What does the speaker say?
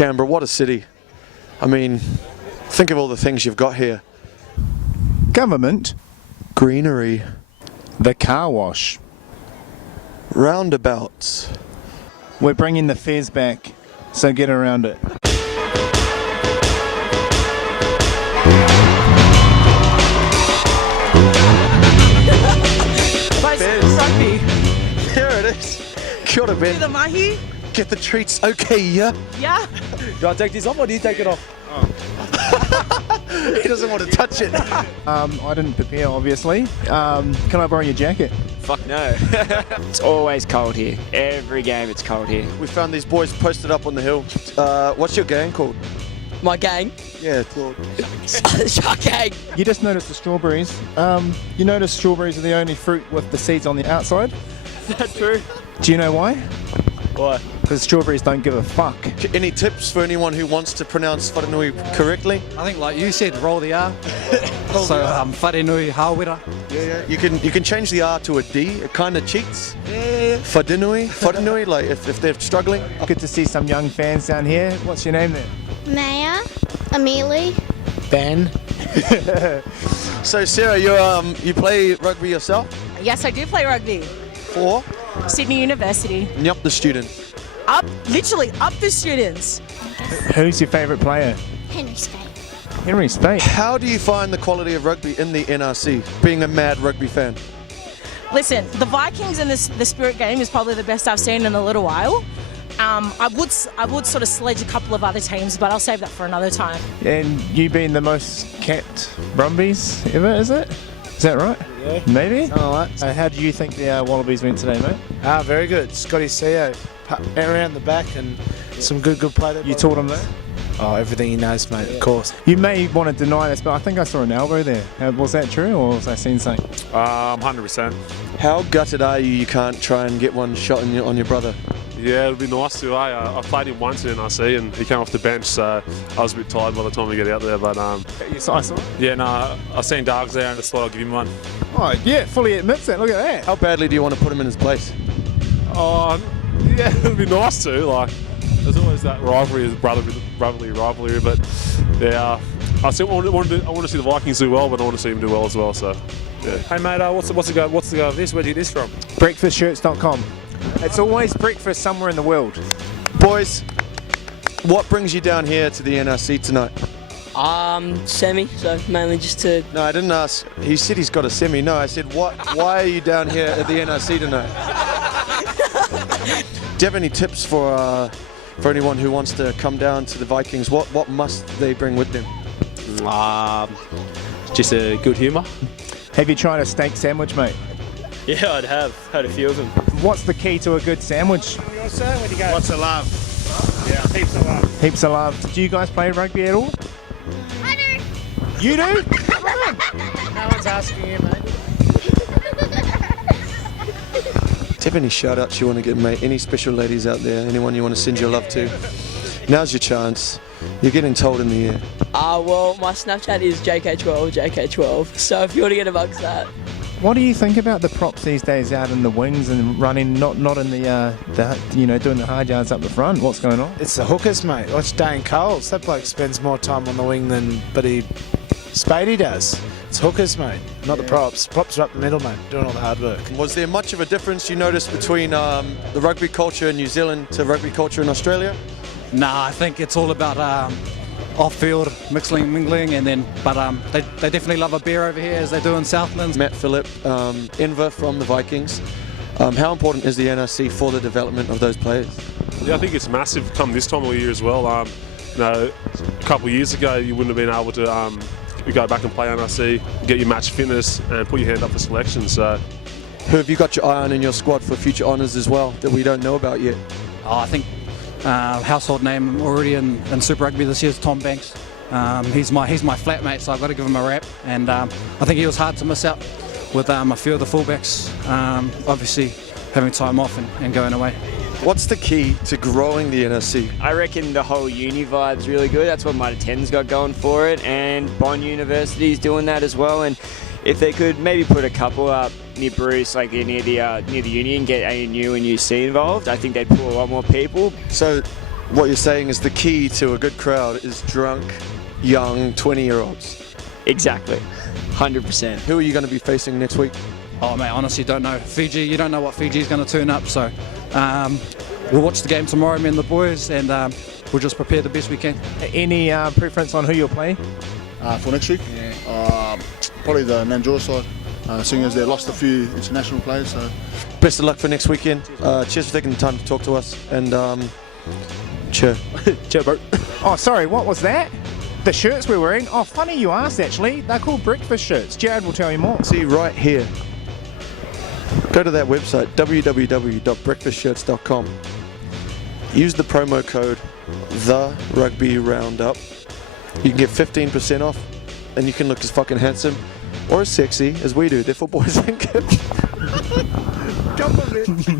Canberra, what a city. I mean, think of all the things you've got here. Government. Greenery. The car wash. Roundabouts. We're bringing the fares back, so get around it. Rugby. There it is. Kia ora, Ben. The mahi? Get the treats, okay, yeah? Yeah. Do I take this off or do you take it off? He doesn't want to touch it. I didn't prepare, obviously. Can I borrow your jacket? Fuck no. It's always cold here. Every game it's cold here. We found these boys posted up on the hill. What's your gang called? My gang? Yeah, it's called Shark gang. You just noticed the strawberries. You notice strawberries are the only fruit with the seeds on the outside? Is that true? Do you know why? Why? Because strawberries don't give a fuck. Any tips for anyone who wants to pronounce wharenui correctly? I think, like you said, roll the R. So, wharenui hāwera. Yeah. You can change the R to a D. It kind of cheats. Yeah. Wharenui, like if they're struggling. Good to see some young fans down here. What's your name there? Maya, Amelie. Ben. So Sarah, you play rugby yourself? Yes, I do play rugby. For? Sydney University. Yup, the student. Literally up the students. Who's your favourite player? Henry Spade. Henry Spade. How do you find the quality of rugby in the NRC, being a mad rugby fan? Listen, the Vikings and the Spirit game is probably the best I've seen in a little while. I would sort of sledge a couple of other teams, but I'll save that for another time. And you being the most capped Brumbies ever, is it? Is that right? Yeah. Maybe? Something like that. How do you think the Wallabies went today, mate? Very good. Scotty CEO around the back and some good play there. You taught him that? Oh, everything he knows, mate, of course. You may want to deny this, but I think I saw an elbow there. Was that true, or was I seeing something? 100%. How gutted are you can't try and get one shot on your brother? Yeah, it'd be nice to. I played him once in NRC and he came off the bench, so I was a bit tired by the time we get out there. But You saw it? yeah, no, I seen Dargs there and just thought I'd give him one. Oh, yeah, fully admits it. Look at that. How badly do you want to put him in his place? Oh, yeah, it'd be nice to. Like, there's always that rivalry, rivalry. But yeah, I want to see the Vikings do well, but I want to see him do well as well. So, yeah. Hey, mate, what's the go of this? Where'd you get this from? Breakfastshirts.com. It's always breakfast somewhere in the world. Boys, what brings you down here to the NRC tonight? Semi, so mainly just to... No, I didn't ask. He said he's got a semi. No, I said, why are you down here at the NRC tonight? Do you have any tips for anyone who wants to come down to the Vikings? What must they bring with them? Just a good humour. Have you tried a steak sandwich, mate? Yeah, I'd have. Had a few of them. What's the key to a good sandwich? Where'd you go? Lots of love. Yeah, heaps of love. Heaps of love. Do you guys play rugby at all? I do. You do? No one's asking you, mate. Do you have any shout-outs you want to give, mate? Any special ladies out there? Anyone you want to send your love to? Now's your chance. You're getting told in the air. well, my Snapchat is JK12. So if you want to get amongst that. What do you think about the props these days out in the wings and running, not in the doing the hard yards up the front? What's going on? It's the hookers, mate. Watch Dane Coles. That bloke spends more time on the wing than Spadey does. It's hookers, mate, not the props. Props are up the middle, mate, doing all the hard work. Was there much of a difference you noticed between the rugby culture in New Zealand to rugby culture in Australia? Nah, I think it's all about off-field mingling, and then, but they definitely love a beer over here as they do in Southlands. Matt Phillip, Enver from the Vikings. How important is the NRC for the development of those players? Yeah, I think it's massive come this time of year as well. A couple of years ago, you wouldn't have been able to go back and play NRC, get your match fitness, and put your hand up for selection. So, who have you got your eye on in your squad for future honours as well that we don't know about yet? I think household name already in Super Rugby this year is Tom Banks. He's my flatmate, so I've got to give him a rap. And I think he was hard to miss out with a few of the fullbacks, obviously having time off and going away. What's the key to growing the NRC? I reckon the whole uni vibe's really good. That's what Mitre 10's got going for it, and Bond University's doing that as well. And if they could maybe put a couple up near Bruce, like near the uni, and get ANU and UC involved, I think they'd pull a lot more people. So, what you're saying is the key to a good crowd is drunk, young 20-year-olds. Exactly. 100%. Who are you going to be facing next week? Oh, mate, honestly don't know. Fiji, you don't know what Fiji's going to turn up, so we'll watch the game tomorrow, me and the boys, and we'll just prepare the best we can. Any preference on who you'll play? For next week? Probably the Mandurah side, seeing as they lost a few international players. So. Best of luck for next weekend. Cheers for taking the time to talk to us, and cheer. Cheer, bro. Oh, sorry, what was that? The shirts we're wearing? Oh, funny you asked, actually. They're called breakfast shirts. Jared will tell you more. See right here. Go to that website, www.breakfastshirts.com. Use the promo code THERUGBYROUNDUP. You can get 15% off, and you can look as fucking handsome or as sexy as we do. They're for boys and girls. Compliment.